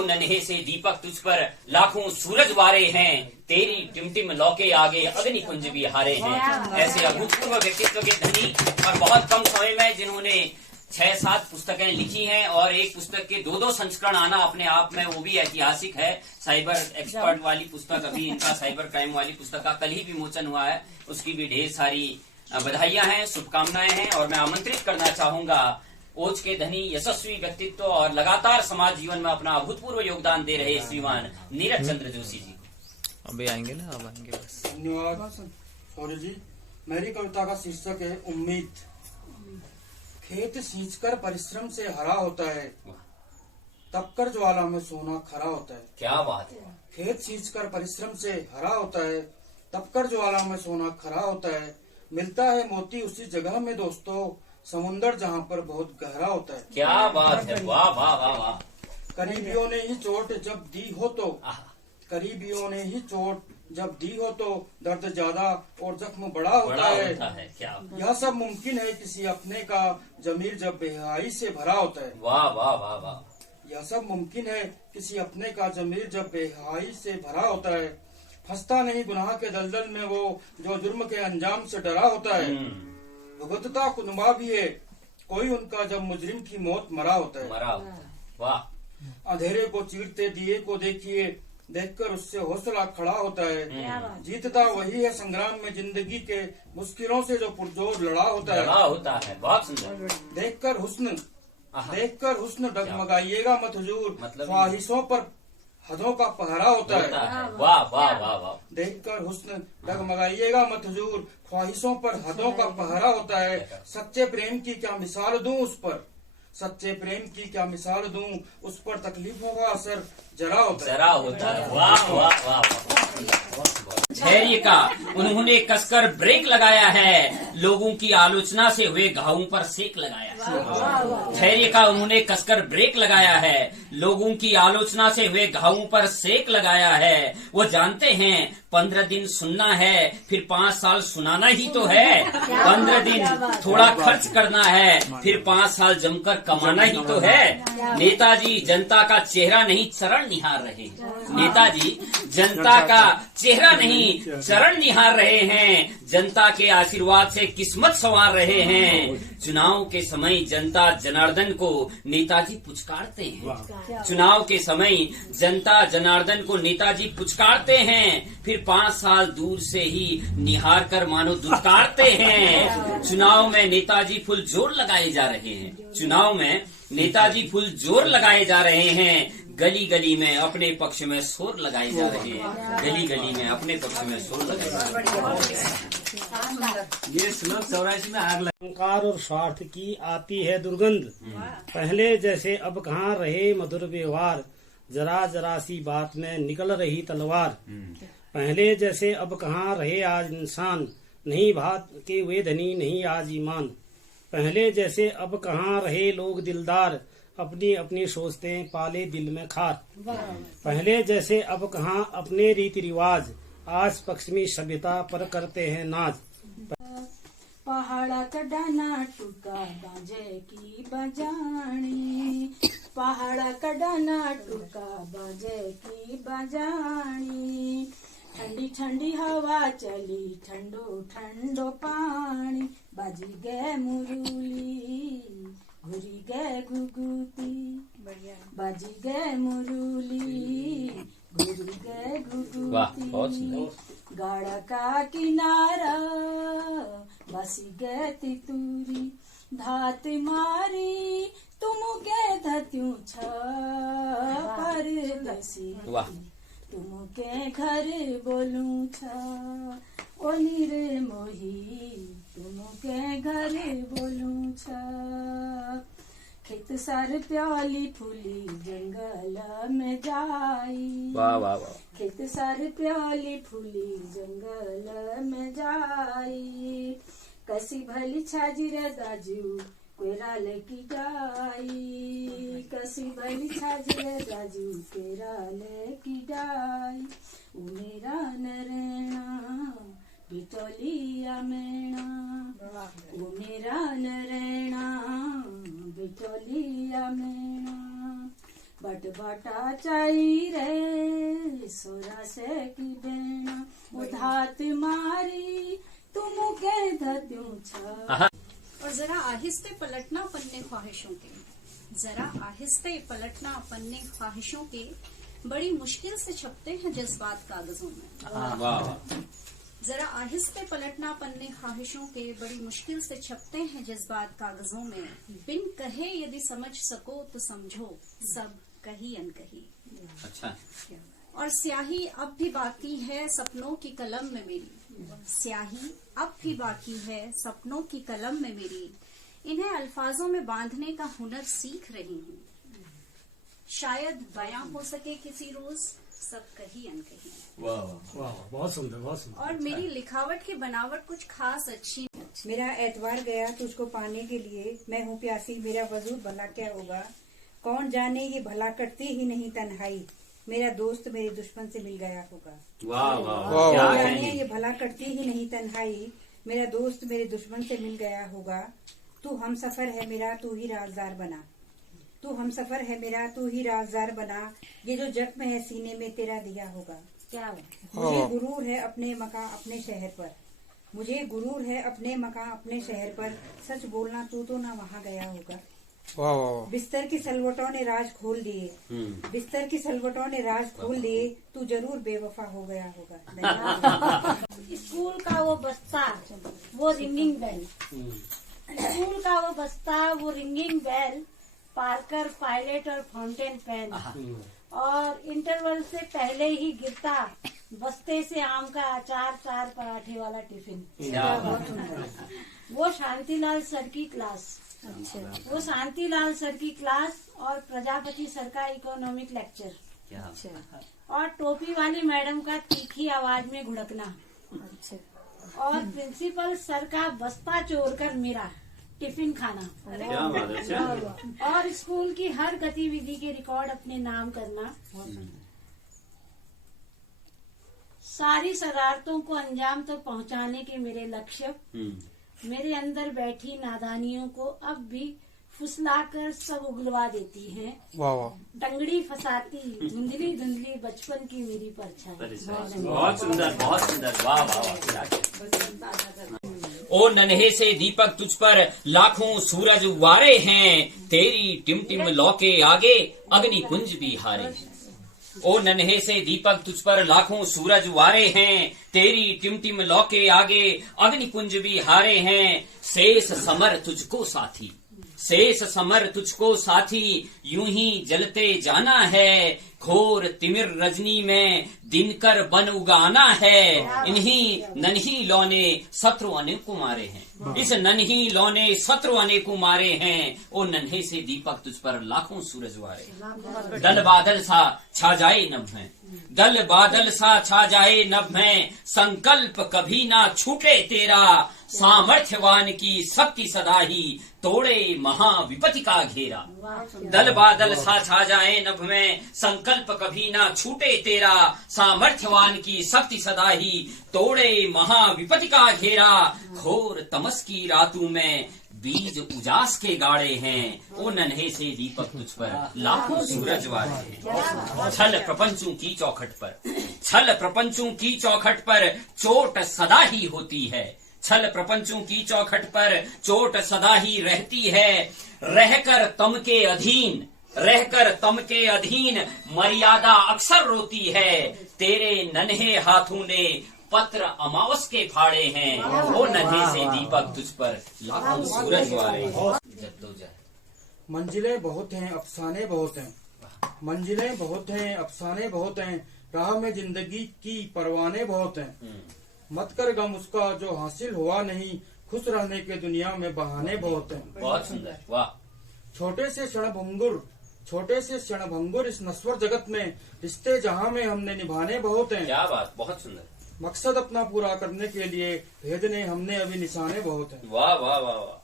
ओ नन्हे से दीपक तुझ पर लाखों सूरज वारे हैं, तेरी टिमटिम लौके आगे अग्नि कुंज भी हारे हैं। ऐसे अभूतपूर्व व्यक्तित्व के धनी और बहुत कम समय में जिन्होंने 6-7 पुस्तकें लिखी हैं और एक पुस्तक के 2-2 संस्करण आना अपने आप में वो भी ऐतिहासिक है। साइबर एक्सपर्ट वाली पुस्तक, अभी इनका साइबर क्राइम वाली पुस्तक का कल ही विमोचन हुआ है, उसकी भी ढेर सारी बधाइयां हैं, शुभकामनाएं हैं। और मैं आमंत्रित करना चाहूंगा ओज के धनी, यशस्वी व्यक्तित्व और लगातार समाज जीवन में अपना अभूतपूर्व योगदान दे रहे श्रीमान नीरज चंद्र जोशी जी को। अभी आएंगे ना, अब आएंगे बस। धन्यवाद सौर्य जी। मेरी कविता का शीर्षक है उम्मीद। खेत सींचकर परिश्रम से हरा होता है, तपकर ज्वाला में सोना खरा होता है। क्या बात है। खेत सींचकर परिश्रम से हरा होता है, तपकर ज्वाला में सोना खरा होता है। मिलता है मोती उसी जगह में दोस्तों, समुंदर जहाँ पर बहुत गहरा होता है। क्या बात है, वाह वाह वाह वाह। करीबियों ने ही चोट जब दी हो तो, करीबियों ने ही चोट जब दी हो तो दर्द ज्यादा और जख्म बड़ा होता है। क्या यह सब मुमकिन है किसी अपने का जमीर जब बेहयाई से भरा होता है। वाह वाह वाह वाह। यह सब मुमकिन है किसी अपने का जमीर जब बेहयाई से भरा होता है। फंसता नहीं गुनाह के दलदल में वो जो जुर्म के अंजाम से डरा होता है। भुगतता कुनबा भी है कोई उनका जब मुजरिम की मौत मरा होता है। वाह। अंधेरे को चीरते दिए को देखिए, देखकर उससे हौसला खड़ा होता है। जीतता वही है संग्राम में जिंदगी के मुश्किलों से जो पुरजोर लड़ा होता है। बहुत सुंदर। देखकर हुस्न डगमगाइएगा मत हुजूर, ख्वाहिशों पर हदों का पहरा होता है। वाह वाह वाह वाह। देखकर हुस्न डगमगाइएगा मत हुजूर, ख्वाहिशों पर हदों का पहरा होता है। सच्चे प्रेम की क्या मिसाल दूं उस पर, सच्चे प्रेम की क्या मिसाल दूं उस पर, तकलीफों का असर जरा होता है। वाह वाह वाह। धैर्य का उन्होंने कसकर ब्रेक लगाया है, लोगों की आलोचना से हुए घावों पर सेक लगाया है। धैर्य का उन्होंने कसकर ब्रेक लगाया है, लोगों की आलोचना से हुए घावों पर सेक लगाया है। वो जानते हैं 15 दिन सुनना है, फिर 5 साल सुनाना ही तो है। 15 दिन थोड़ा खर्च करना है, फिर 5 साल जमकर कमाना ही तो है। नेताजी जनता का चेहरा नहीं चरण निहार रहे। नेताजी जनता का चेहरा नहीं चरण निहार रहे हैं, जनता के आशीर्वाद से किस्मत संवार रहे हैं। चुनाव के समय जनता जनार्दन को नेताजी पुचकारते हैं। चुनाव के समय जनता जनार्दन को नेताजी पुचकारते हैं, फिर 5 साल दूर से ही निहार कर मानो दुत्कारते हैं। चुनाव में नेताजी फुल जोर लगाए जा रहे हैं। चुनाव में नेताजी फुल जोर लगाए जा रहे हैं। गली गली में अपने पक्ष में शोर लगाए जा रहे हैं। गली गली में अपने पक्ष में शोर लगाए जा रहे हैं। ये श्लोक 84 में आग अहंकार और स्वार्थ की आती है दुर्गंध। पहले जैसे अब कहाँ रहे मधुर व्यवहार, जरा जरा सी बात में निकल रही तलवार। पहले जैसे अब कहाँ रहे आज इंसान, नहीं भात के वे धनी नहीं आज ईमान। पहले जैसे अब कहाँ रहे लोग दिलदार, अपनी अपनी सोचते पाले दिल में खार। पहले जैसे अब कहाँ अपने रीति रिवाज, आज पश्चिमी सभ्यता पर करते हैं नाज। पहाड़ा का डाना टूका बाजे की बजानी, पहाड़ा का डाना टूका बाजे की बजानी। ठंडी ठंडी हवा चली ठंडो ठंडो पानी, बाजी गए मुरली घुरी गए घुघुती, बाजी गए मुरली घुरी गए घुघुती। गाड़ा का किनारा बसी गए तितूरी, धात मारी तुम के धत्यूं छ परदेसी, तुम के घर बोलूं छ ओ निर्मोही, तुम के घर बोलूं छ। खेत सार प्याली फूली जंगल में जाई, वाह वाह वाह। खेत सार प्याली फूली जंगल में जाई। कसी भली छाजी रे दाजू कोयराल की डाई, कसी भली छाजी रे दाजू कोयराल की डाई। ओ मेरा नरेणा बिटोलिया मेणा, ओ मेरा नरेणा बिटोलिया मेणा। बट बटा चाई रे सोरा से की बेना उधात मारी तुम के धत्यूं छा। और जरा आहिस्ते पलटना पन्ने ख्वाहिशों के, जरा आहिस्ते पलटना पन्ने ख्वाहिशों के, बड़ी मुश्किल से छपते हैं जज्बात कागजों में। वाह। जरा आहिस्ते पलटना पन्ने ख्वाहिशों के, बड़ी मुश्किल से छपते हैं जज्बात कागजों में। बिन कहे यदि समझ सको तो समझो, सब कही अनकही। अच्छा। और स्याही अब भी बाकी है सपनों की कलम में मेरी, स्याही अब भी बाकी है सपनों की कलम में मेरी, इन्हें अल्फाजों में बांधने का हुनर सीख रही हूँ। शायद बयां हो सके किसी रोज, सब कही अनकही। वाह वाह, बहुत सुंदर, बहुत सुंदर। और मेरी लिखावट की बनावट कुछ खास अच्छी। मेरा एतवार गया तुझको पाने के लिए, मैं हूँ प्यासी मेरा वजूद भला क्या होगा। कौन जाने ये भला कटती ही नहीं तन्हाई, मेरा दोस्त मेरे दुश्मन से मिल गया होगा। वाह वाह। वाह, क्या कौन है जाने ये भला कटती ही नहीं तन्हाई, मेरा दोस्त मेरे दुश्मन से मिल गया होगा। तू हम सफर है मेरा तू ही राजदार बना, तू हम सफर है मेरा तू ही राजदार बना, ये जो जख्म है सीने में तेरा दिया होगा। क्या मुझे गुरूर है अपने मकां अपने शहर पर, मुझे गुरूर है अपने मकां अपने शहर पर, सच बोलना तू तो ना वहाँ गया होगा। वाह वाह। बिस्तर की सलवटों ने राज खोल दिए, बिस्तर की सलवटों ने राज खोल दिए, तू जरूर बेवफा हो गया होगा। स्कूल का वो बस्ता, वो रिंगिंग बेल, स्कूल का वो बस्ता, वो रिंगिंग बेल, पार्कर पायलट और फाउंटेन पेन, और इंटरवल से पहले ही गिरता बस्ते से आम का अचार, 4 पराठे वाला टिफिन। वो शांतिलाल सर की क्लास, वो शांतिलाल सर की क्लास और प्रजापति सर का इकोनॉमिक लेक्चर, और टोपी वाली मैडम का तीखी आवाज में घुड़कना, और प्रिंसिपल सर का बस्ता चोरकर मेरा टिफिन खाना, क्या बात है। और स्कूल की हर गतिविधि के रिकॉर्ड अपने नाम करना, सारी शरारतों को अंजाम तक पहुंचाने के मेरे लक्ष्य, मेरे अंदर बैठी नादानियों को अब भी फुसलाकर सब उगलवा देती हैं। वाह वाह। टंगड़ी फंसाती धुंधली धुंधली बचपन की मेरी परछाई। बहुत सुंदर, बहुत सुंदर। वाह वाह। ओ नन्हे से दीपक तुझ पर लाखों सूरज उवारे हैं, तेरी टिमटिम लौ के आगे अग्नि कुंज भी हारे हैं। ओ नन्हे से दीपक तुझ पर लाखों सूरज उवारे हैं, तेरी टिमटिम लौ के आगे अग्नि कुंज भी हारे हैं। शेष समर तुझको साथी, शेष समर तुझको साथी, यूं ही जलते जाना है। घोर तिमिर रजनी में दिनकर बन उगाना है। इन्हीं नन्ही लौने शत्रु अनेक को मारे हैं, इस नन्ही लौने शत्रु अनेक को मारे हैं। ओ नन्हे से दीपक तुझ पर लाखों सूरज वारे, दल बादल सा छा जाए नभ में, दल बादल सा छा जाए नभ में, संकल्प कभी ना छूटे तेरा। सामर्थ्यवान की शक्ति सदा ही तोड़े महाविपत्ति का घेरा। दल बादल सा छा जाए नभ में, संकल्प कभी ना छूटे तेरा। सामर्थ्यवान की शक्ति सदा ही तोड़े महाविपत्ति का घेरा। घोर तमस की रातों में बीज उजास के गाड़े हैं। ओ नन्हे से दीपक तुझ पर लाखों सूरज वाले हैं। छल प्रपंचों की चौखट पर, छल प्रपंचों की चौखट पर चोट सदा ही होती है। छल प्रपंचों की चौखट पर चोट सदा ही रहती है। रहकर तम के अधीन, रहकर तम के अधीन मर्यादा अक्सर रोती है। तेरे नन्हे हाथों ने पत्र अमावस के फाड़े हैं। वो नन्हे से दीपक तुझ पर लाखों सूरज वाले हैं। मंजिलें बहुत हैं अफसाने बहुत हैं, मंजिलें बहुत हैं अफसाने बहुत हैं, राह में जिंदगी की परवाने बहुत हैं। मत कर गम उसका जो हासिल हुआ नहीं, खुश रहने के दुनिया में बहाने बहुत हैं। बहुत सुंदर। वाह। छोटे से क्षणभंगुर, छोटे से क्षणभंगुर इस नश्वर जगत में रिश्ते जहाँ में हमने निभाने बहुत हैं। क्या बात, बहुत सुंदर। मकसद अपना पूरा करने के लिए भेजने हमने अभी निशाने बहुत हैं। वाह वाह वाह वाह।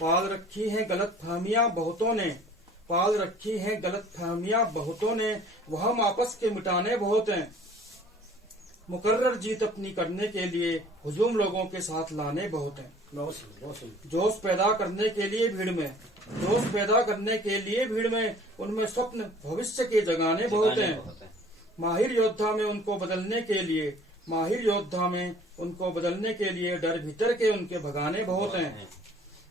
पाल रखी है गलत फहमियाँ बहुतों ने, पाल रखी है गलत फहमियाँ बहुतों ने, वह हम आपस के मिटाने बहुत हैं। मुकर्रर जीत अपनी करने के लिए हुजूम लोगों के साथ लाने बहुत हैं। जोश पैदा करने के लिए भीड़ में, जोश पैदा करने के लिए भीड़ में, उनमें स्वप्न भविष्य के जगाने बहुत हैं। माहिर योद्धा में उनको बदलने के लिए, माहिर योद्धा में उनको बदलने के लिए डर भीतर के उनके भगाने बहुत हैं।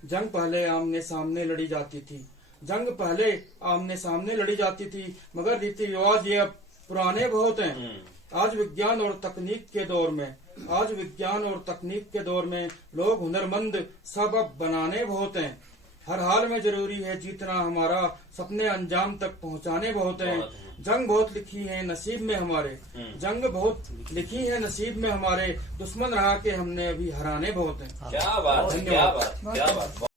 जंग पहले आमने सामने लड़ी जाती थी, जंग पहले आमने सामने लड़ी जाती थी, मगर रीति रिवाज ये अब पुराने बहुत हैं। आज विज्ञान और तकनीक के दौर में, आज विज्ञान और तकनीक के दौर में लोग हुनरमंद सब अब बनाने बहुत हैं। हर हाल में जरूरी है जीतना हमारा, सपने अंजाम तक पहुंचाने बहुत हैं। जंग बहुत लिखी है नसीब में हमारे, जंग बहुत लिखी है नसीब में हमारे, दुश्मन रहा के हमने अभी हराने बहुत हैं। क्या बात है, क्या बात, क्या बात।